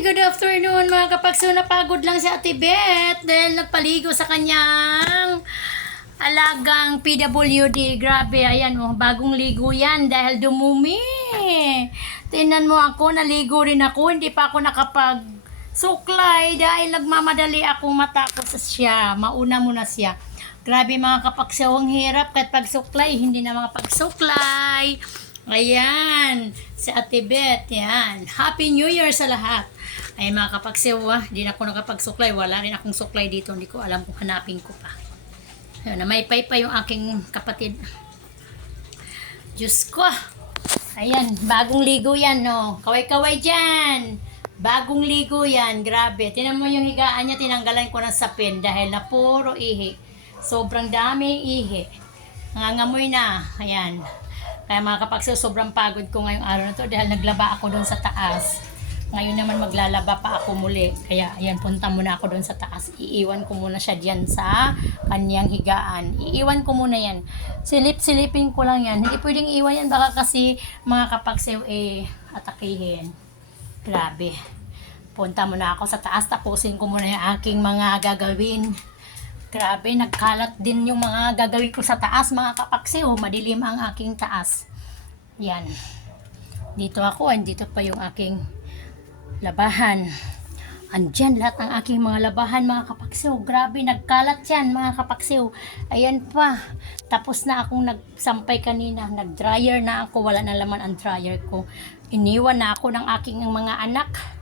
Good afternoon mga kapagso. Napagod lang si Ate Beth dahil nagpaligo sa kanyang alagang PWD. Grabe, ayan oh, bagong ligo yan dahil dumumi. Tingnan mo ako, naligo rin ako. Hindi pa ako nakapag-suklay dahil nagmamadali akong matapos siya. Mauna muna siya. Grabe mga kapagso, ang hirap kahit pagsuklay. Hindi na mga pagsuklay. Ayan, si Ate Beth, yan. Happy New Year sa lahat. Ay mga kapagsew, hindi na ako nakapagsuklay. Wala rin akong suklay dito. Hindi ko alam kung hanapin ko pa. Ayun, namaypay pa yung aking kapatid. Diyos ko. Ayan, bagong ligo yan, no. Kaway-kaway dyan. Bagong ligo yan. Grabe. Tinan mo yung higaan niya, tinanggalan ko ng sapin dahil na puro ihi. Sobrang daming ihi. Nangangamoy na. Ayan. Kaya mga kapagso, sobrang pagod ko ngayong araw na to dahil naglaba ako doon sa taas. Ngayon naman maglalaba pa ako muli. Kaya ayan, punta muna ako doon sa taas. Iiwan ko muna siya diyan sa kanyang higaan. Iiwan ko muna yan. Silip-silipin ko lang yan. Hindi pwedeng iwan yan. Baka kasi mga kapagso atakihin. Grabe. Punta muna ako sa taas. Tapusin ko muna yung aking mga gagawin. Grabe, nagkalat din yung mga gagawin ko sa taas, mga kapagsew. Madilim ang aking taas. Yan. Dito ako, dito pa yung aking labahan. Andyan lahat ng aking mga labahan, mga kapagsew. Grabe, nagkalat yan, mga kapagsew. Ayan pa. Tapos na akong nagsampay kanina. Nag-dryer na ako. Wala na laman ang dryer ko. Iniwan na ako ng aking mga anak.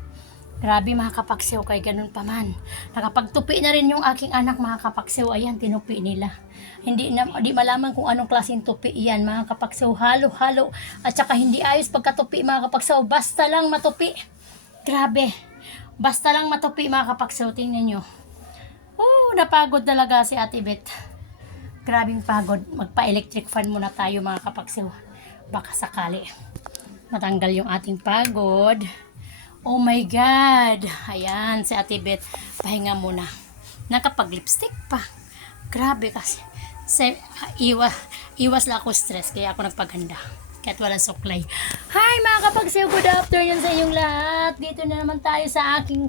Grabe mga kapagsew, kay ganun pa man. Nakapagtupi na rin yung aking anak, mga kapagsew. Ayan, tinupi nila. Hindi malaman kung anong klaseng tupi yan, mga kapagsew. Halo-halo. At saka hindi ayos pagkatupi, mga kapagsew. Basta lang matupi. Grabe. Basta lang matupi, mga kapagsew. Tingnan nyo. Napagod talaga si Ate Beth. Grabing pagod. Magpa-electric fan muna tayo, mga kapagsew. Baka sakali matanggal yung ating pagod. Oh my God! Ayan, si Ate Beth. Pahinga muna. Nakapag-lipstick pa. Grabe kasi. Iwas lang ako stress. Kaya ako nagpaganda. Kahit walang suklay. Hi mga kapagsew! Good afternoon sa inyong lahat. Dito na naman tayo sa aking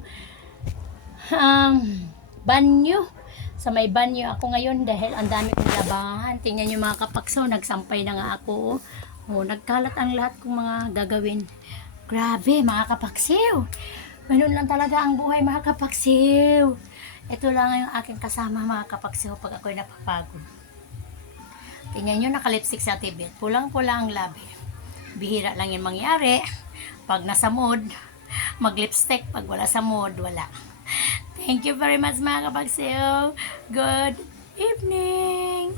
banyo. Sa may banyo ako ngayon dahil ang dami kong labahan. Tingnan nyo mga kapagsew. Nagsampay na nga ako. Nagkalat ang lahat kong mga gagawin. Grabe, mga kapagsew. Ganun lang talaga ang buhay, mga kapagsew. Ito lang yung aking kasama, mga kapagsew, pag ako'y napapagod. Tingnan nyo, nakalipstick sa Ate Beth. Pulang-pula ang labi. Bihira lang yung mangyari. Pag nasa mood, mag-lipstick. Pag wala sa mood, wala. Thank you very much, mga kapagsew. Good evening.